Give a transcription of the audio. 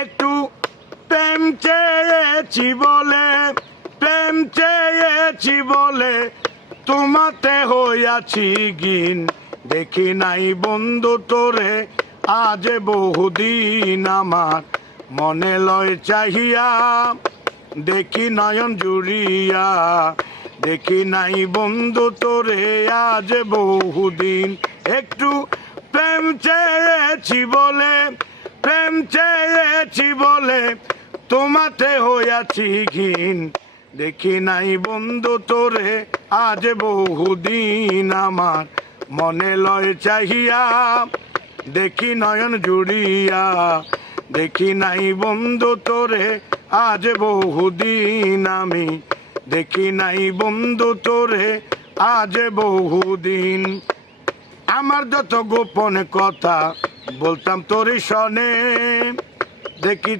একটু প্রেম চেয়েছি বলে তোমাতে হইয়াছি গিন। দেখি নাই বন্ধু তোরে আজ বহুদিন, আমার মনে লয় চাহিয়া দেখি নয়ন জুড়িয়া। দেখি নাই বন্ধু তোরে আজ বহুদিন। একটু প্রেম চেয়েছি বলে তোমাতে হইয়াছি ঘিন। দেখি নাই বন্ধু তোরে আজ বহুদিন, আমার মনে লয় চাহিয়া দেখি নয়ন জুড়িয়া। দেখি নাই বন্ধু তোরে আজ বহুদিন, আমি দেখি নাই বন্ধু তোরে আজ বহুদিন। আমার যত গোপন কথা বলতাম তোর শনে, দেখি